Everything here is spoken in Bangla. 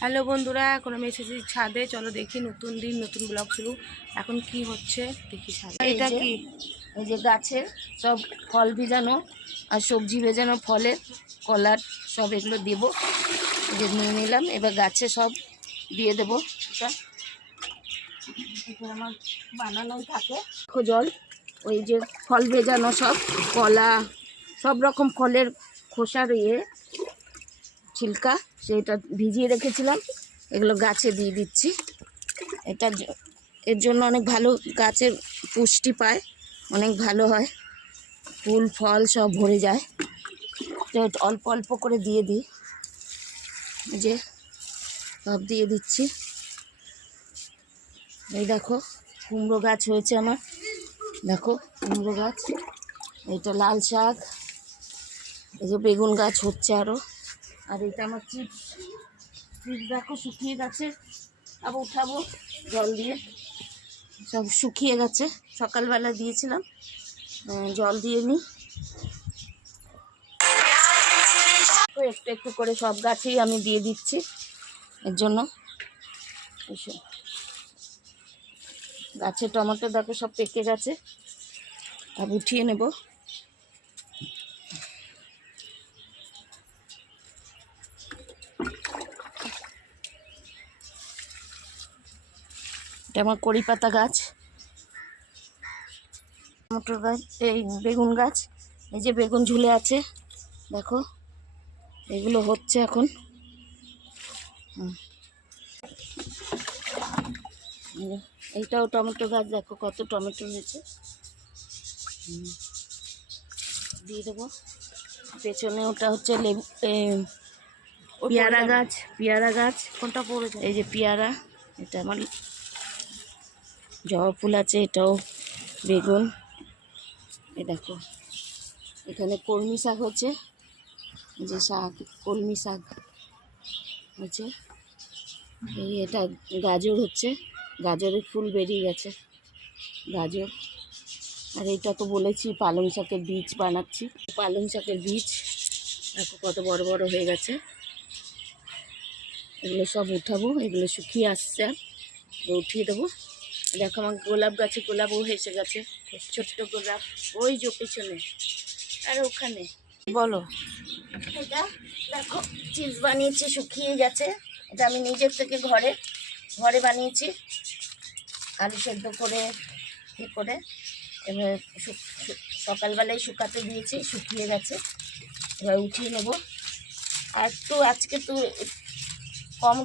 হ্যালো বন্ধুরা, এখন আমি এসেছি ছাদে। চলো দেখি, নতুন দিন নতুন ব্লগ শুরু। এখন কি হচ্ছে দেখি ছাদে। এটা কি? এই যে গাছের সব ফল ভিজানো আর সবজি ভেজানো, ফলের কলার সব এগুলো দেবো। যে নিয়ে নিলাম, এবার গাছে সব দিয়ে দেবো। এটা আমার বানানোই থাকে জল। ওই যে ফল ভেজানো সব কলা, সব রকম ফলের খোসার ছিলকা, সেটা ভিজিয়ে রেখেছিলাম, এগুলো গাছে দিয়ে দিচ্ছি। এটা এর জন্য অনেক ভালো, গাছের পুষ্টি পায়, অনেক ভালো হয়, ফুল ফল সব ভরে যায়। তো অল্প অল্প করে দিয়ে দিই, যে সব দিয়ে দিচ্ছি। এই দেখো কুমড়ো গাছ হয়েছে আমার, দেখো কুমড়ো গাছ, এটা লাল শাক, এই যে বেগুন গাছ হচ্ছে আরও। আর এটা আমার চিপস দেখো শুকিয়ে গেছে, আবার উঠাবো জল দিয়ে। সব শুকিয়ে গেছে, সকালবেলা দিয়েছিলাম, জল দিয়ে নিই। একটু একটু করে সব গাছেই আমি দিয়ে দিচ্ছি। এর জন্য গাছে টমেটো দেখো সব পেকে গেছে, আর উঠিয়ে নেব। এটা আমার কড়ি পাতা গাছ, টমেটো গাছ, এই বেগুন গাছ, এই যে বেগুন ঝুলে আছে দেখো, এগুলো হচ্ছে এখন। এইটাও টমেটো গাছ, দেখো কত টমেটো হয়েছে, দিয়ে দেবো। পেছনে ওটা হচ্ছে পেয়ারা গাছ, পেয়ারা গাছ কোনটা পড়েছে, এই যে পেয়ারা, এটা আমার জবা ফুল আছে, এটাও বেগুন। এই দেখো এখানে কলমি শাক হচ্ছে, যে শাক কলমি শাক হচ্ছে। এই এটা গাজর হচ্ছে, গাজরের ফুল বেরিয়ে গেছে, গাজর। আর এইটা তো বলেছি পালং শাকের বীজ বানাচ্ছি, পালং শাকের বীজ দেখো কত বড় বড় হয়ে গেছে। এগুলো সব উঠাবো, এগুলো শুকিয়ে আসছে, উঠিয়ে দেবো। দেখো আমার গোলাপ গাছে গোলাপও এসে গেছে, ছোট্ট গোলাপ ওই যে পেছনে, আর ওখানে। বলো। এটা দেখো চিপস বানিয়েছি, শুকিয়ে গেছে। এটা আমি নিজের থেকে ঘরে বানিয়েছি, আলু সেদ্ধ করে করে এবার সকালবেলায় শুকাতে দিয়েছি, শুকিয়ে গেছে। এবার উঠিয়ে নেব। আর একটু আজকে তো কম